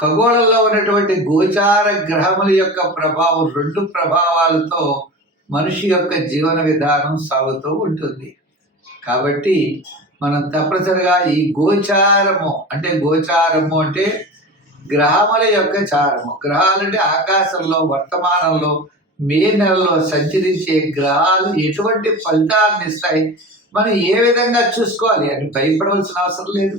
ఖగోళంలో ఉన్నటువంటి గోచార గ్రహముల యొక్క ప్రభావం రెండు ప్రభావాలతో మనిషి యొక్క జీవన విధానం సాగుతూ ఉంటుంది. కాబట్టి మనం తప్పనిసరిగా ఈ గోచారము అంటే గోచారము అంటే గ్రహముల యొక్క చారము. గ్రహాలంటే ఆకాశంలో వర్తమానంలో మే నెలలో సంచరించే గ్రహాలు ఎటువంటి ఫలితాలను ఇస్తాయి? మనం ఏ విధంగా చూసుకోవాలి? అని భయపడవలసిన అవసరం లేదు.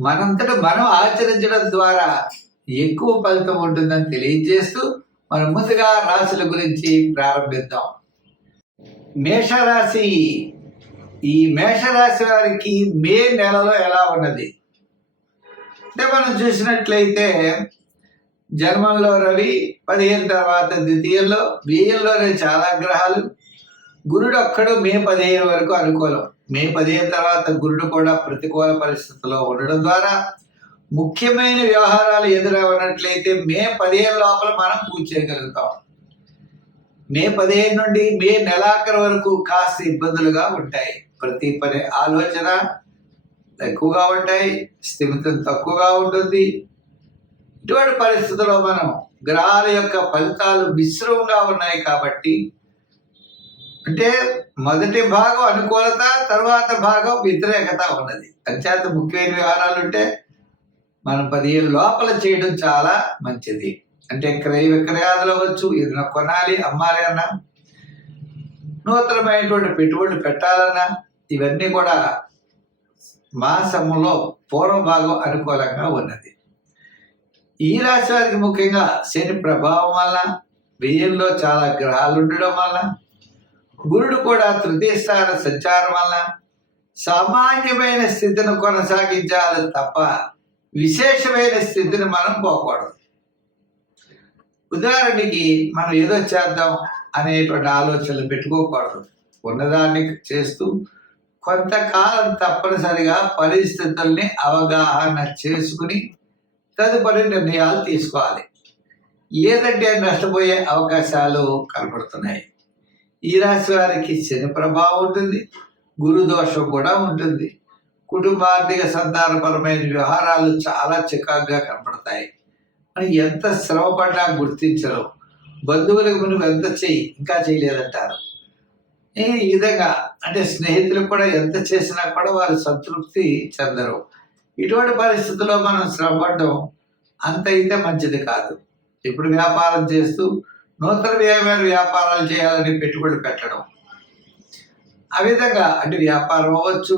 మనంతట మనం ఆచరించడం ద్వారా ఎక్కువ ఫలితం ఉంటుందని తెలియజేస్తూ మనం ముందుగా రాశుల గురించి ప్రారంభిద్దాం. మేషరాశి ఈ మేషరాశి వారికి మే నెలలో ఎలా ఉన్నది? అంటే మనం చూసినట్లయితే జన్మంలో రవి పదిహేను తర్వాత ద్వితీయంలో బియ్యంలోనే చాలా గ్రహాలు గురుడు అక్కడ మే పదిహేను వరకు అనుకూలం. మే పదిహేను తర్వాత గురుడు కూడా ప్రతికూల పరిస్థితుల్లో ఉండడం ద్వారా ముఖ్యమైన వ్యవహారాలు ఎదురవనట్లయితే మే పదిహేను లోపల మనం పూజ చేయగలుగుతాం. మే పదిహేను నుండి మే నెలాఖరు వరకు కాస్త ఇబ్బందులుగా ఉంటాయి. ప్రతి పని ఆలోచన ఎక్కువగా ఉంటాయి. స్థిమితం తక్కువగా ఉంటుంది. ఇటువంటి పరిస్థితుల్లో మనం గ్రహాల యొక్క ఫలితాలు మిశ్రమంగా ఉన్నాయి కాబట్టి అంటే మొదటి భాగం అనుకూలత తర్వాత భాగం వ్యతిరేకత ఉన్నది. అత్యంత ముఖ్యమైన వ్యవహారాలు ఉంటే మనం పదిహేను లోపల చేయడం చాలా మంచిది. అంటే క్రయ విక్రయాదులు అవ్వచ్చు ఏదైనా కొనాలి అమ్మాలి అన్నా నూతనమైనటువంటి పెట్టుబడులు పెట్టాలన్నా ఇవన్నీ కూడా మాసంలో పూర్వ భాగం అనుకూలంగా ఉన్నది. ఈ రాశి వారికి ముఖ్యంగా శని ప్రభావం వల్ల వెయ్యిల్లో చాలా గ్రహాలు ఉండడం వల్ల గురుడు కూడా తృతీయ స్థాన సంచారం వల్ల సామాన్యమైన స్థితిని కొనసాగించాలి తప్ప విశేషమైన స్థితిని మనం పోకూడదు. ఉదాహరణకి మనం ఏదో చేద్దాం అనేటువంటి ఆలోచనలు పెట్టుకోకూడదు. ఉన్నదాన్ని చేస్తూ కొంతకాలం తప్పనిసరిగా పరిస్థితుల్ని అవగాహన చేసుకుని తదుపరి నిర్ణయాలు తీసుకోవాలి. ఏదంటే నష్టపోయే అవకాశాలు కనపడుతున్నాయి. ఈ రాశి వారికి శని ప్రభావం ఉంటుంది గురు దోషం కూడా ఉంటుంది. కుటుంబార్థిక సంతానపరమైన వ్యవహారాలు చాలా చికాకుగా కనపడతాయి మనం ఎంత శ్రమపడ్డా గుర్తించరు బంధువులకు నువ్వు ఎంత చెయ్యి ఇంకా చేయలేదంటారు ఈ విధంగా అంటే స్నేహితులు కూడా ఎంత చేసినా కూడా వారు సంతృప్తి చెందరు. ఇటువంటి పరిస్థితుల్లో మనం శ్రమపడడం అంత అయితే మంచిది కాదు. ఇప్పుడు వ్యాపారం చేస్తూ నూతన వ్యయమైన వ్యాపారాలు చేయాలని పెట్టుబడి పెట్టడం. ఆ విధంగా అంటే వ్యాపారం అవ్వచ్చు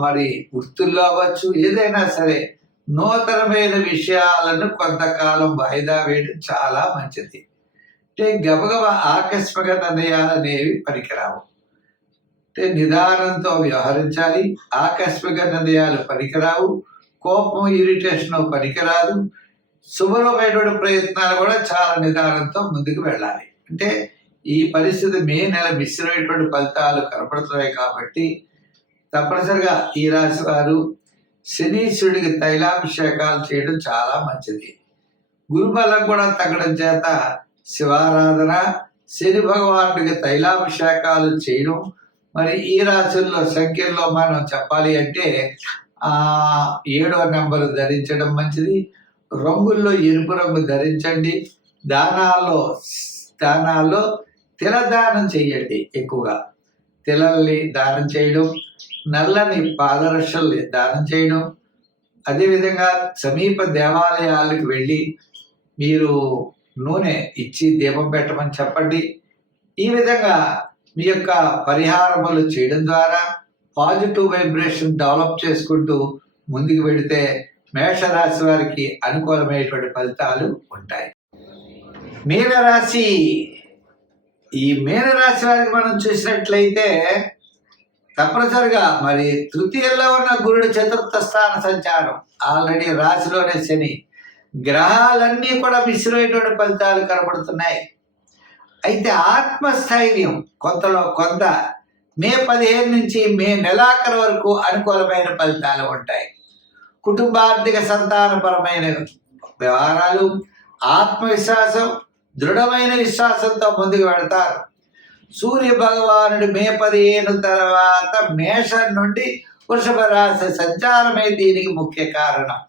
మరి వృత్తుల్లో అవ్వచ్చు ఏదైనా సరే నూతనమైన విషయాలను కొంతకాలం వాయిదా వేయడం చాలా మంచిది. అంటే గబగబ ఆకస్మిక నిర్ణయాలు అనేవి పనికిరావు. అంటే నిదానంతో వ్యవహరించాలి ఆకస్మిక నిర్ణయాలు పనికిరావు కోపం ఇరిటేషన్ పనికిరాదు శుభ్రమైనటువంటి ప్రయత్నాలు కూడా చాలా నిదానంతో ముందుకు వెళ్ళాలి. అంటే ఈ పరిస్థితి మే నెల మిశ్రమైనటువంటి ఫలితాలు కనపడుతున్నాయి కాబట్టి తప్పనిసరిగా ఈ రాశి వారు శనీశ్వరుడికి తైలాభిషేకాలు చేయడం చాలా మంచిది. గురుబలం కూడా తగ్గడం చేత శివారాధన శని భగవానుడికి తైలాభిషేకాలు చేయడం మరి ఈ రాశుల్లో సంఖ్యల్లో మనం చెప్పాలి అంటే ఆ ఏడో నెంబర్ ధరించడం మంచిది. రంగుల్లో ఎరుపు రంగు ధరించండి. దానాల్లో దానాల్లో తిలదానం చేయండి ఎక్కువగా. తిలల్ని దానం చేయడం నల్లని పాదరక్షల్ని దానం చేయడం. అదేవిధంగా సమీప దేవాలయాలకు వెళ్ళి మీరు నూనె ఇచ్చి దీపం పెట్టమని చెప్పండి. ఈ విధంగా మీ యొక్క పరిహారములు చేయడం ద్వారా పాజిటివ్ వైబ్రేషన్ డెవలప్ చేసుకుంటూ ముందుకు వెళితే మేషరాశి వారికి అనుకూలమైనటువంటి ఫలితాలు ఉంటాయి. మీనరాశి ఈ మీనరాశి వారికి మనం చూసినట్లయితే తప్పనిసరిగా మరి తృతీయంలో ఉన్న గురుడు చతుర్థ స్థాన సంచారం. ఆల్రెడీ రాశిలోనే శని. గ్రహాలన్నీ కూడా మిశ్రమైనటువంటి ఫలితాలు కనబడుతున్నాయి. అయితే ఆత్మస్థైర్యం కొంతలో కొంత మే పదిహేను నుంచి మే నెలాఖరు వరకు అనుకూలమైన ఫలితాలు ఉంటాయి. కుటుంబార్థిక సంతానపరమైన వ్యవహారాలు ఆత్మవిశ్వాసం దృఢమైన విశ్వాసంతో ముందుకు వెళతారు. సూర్య భగవానుడు మే పదిహేను తర్వాత మేషం నుండి వృషభ రాశి సంచారమే దీనికి ముఖ్య కారణం.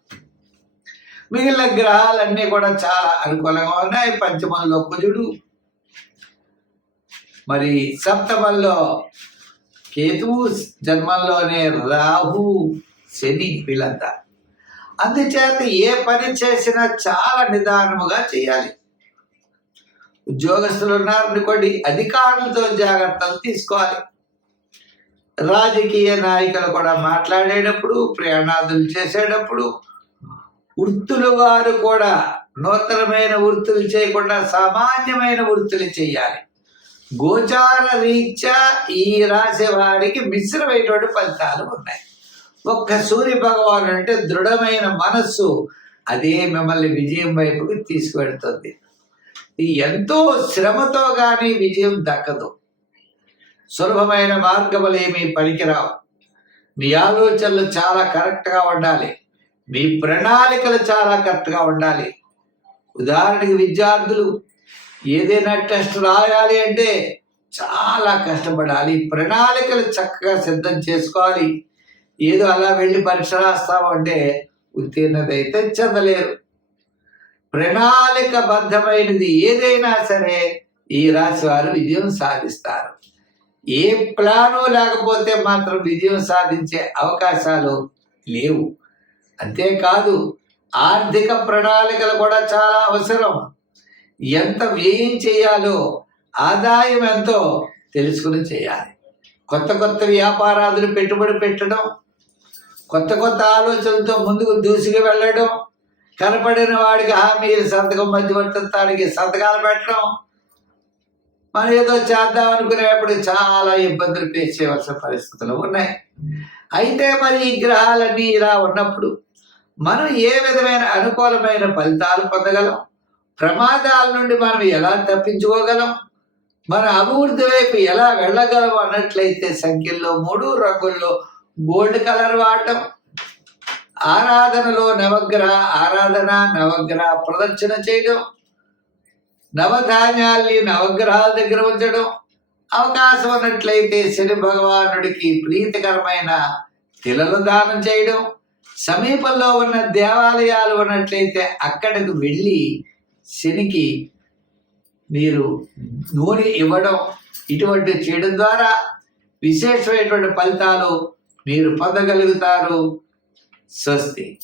మిగిలిన గ్రహాలన్నీ కూడా చాలా అనుకూలంగా ఉన్నాయి. పంచమంలో కుజుడు మరి సప్తమంలో కేతువు జన్మంలోనే రాహు శని వీళ్ళంతా అందుచేత ఏ పని చేసినా చాలా నిదానముగా చేయాలి. ఉద్యోగస్తులు ఉన్నారనుకోండి అధికారులతో జాగ్రత్తలు తీసుకోవాలి. రాజకీయ నాయకులు కూడా మాట్లాడేటప్పుడు ప్రయాణాదులు చేసేటప్పుడు వృత్తుల వారు కూడా నూతనమైన వృత్తులు చేయకుండా సామాన్యమైన వృత్తులు చేయాలి. గోచార రీత్యా ఈ రాశి వారికి మిశ్రమైనటువంటి ఫలితాలు ఉన్నాయి. ఒక్క సూర్య భగవాన్ అంటే దృఢమైన మనస్సు అదే మిమ్మల్ని విజయం వైపుకి తీసుకువెడుతుంది ఎంతో శ్రమతో కానీ విజయం దక్కదు. సులభమైన మార్గములు ఏమీ పనికిరావు. మీ ఆలోచనలు చాలా కరెక్ట్గా ఉండాలి. మీ ప్రణాళికలు చాలా కరెక్ట్గా ఉండాలి. ఉదాహరణకి విద్యార్థులు ఏదైనా టెస్ట్ రాయాలి అంటే చాలా కష్టపడాలి. ప్రణాళికలు చక్కగా సిద్ధం చేసుకోవాలి. ఏదో అలా వెళ్ళి పరీక్ష రాస్తామంటే ఉత్తీర్ణత అయితే చెందలేరు. ప్రణాళికబద్ధమైనది ఏదైనా సరే ఈ రాశి వారు విజయం సాధిస్తారు. ఏ ప్లాను లేకపోతే మాత్రం విజయం సాధించే అవకాశాలు లేవు. అంతేకాదు ఆర్థిక ప్రణాళికలు కూడా చాలా అవసరం. ఎంత వ్యయం చేయాలో ఆదాయం ఎంతో తెలుసుకుని చేయాలి. కొత్త కొత్త వ్యాపారాదులు పెట్టుబడి పెట్టడం కొత్త కొత్త ఆలోచనలతో ముందుకు దూసుకు వెళ్ళడం కనపడిన వాడికి హామీ సంతకం మధ్యవర్తిస్తానికి సంతకాలు పెట్టడం మనం ఏదో చేద్దాం అనుకునేప్పుడు చాలా ఇబ్బందులు ఫేస్ చేయవలసిన పరిస్థితులు ఉన్నాయి. అయితే మరి ఈ గ్రహాలన్నీ ఇలా ఉన్నప్పుడు మనం ఏ విధమైన అనుకూలమైన ఫలితాలు పొందగలం? ప్రమాదాల నుండి మనం ఎలా తప్పించుకోగలం? మన అభివృద్ధి వైపు ఎలా వెళ్ళగలం అన్నట్లయితే సంఖ్యల్లో మూడు రంగుల్లో గోల్డ్ కలర్ వాడటం. ఆరాధనలో నవగ్రహ ఆరాధన నవగ్రహ ప్రదర్శన చేయడం నవధాన్యాల్ని నవగ్రహాల దగ్గర ఉంచడం అవకాశం ఉన్నట్లయితే శని భగవానుడికి ప్రీతికరమైన తిలలు దానం చేయడం సమీపంలో ఉన్న దేవాలయాలు ఉన్నట్లయితే అక్కడికి వెళ్ళి శనికి మీరు నూనె ఇవ్వడం ఇటువంటి చేయడం ద్వారా విశేషమైనటువంటి ఫలితాలు మీరు పొందగలుగుతారు. స్వస్తి.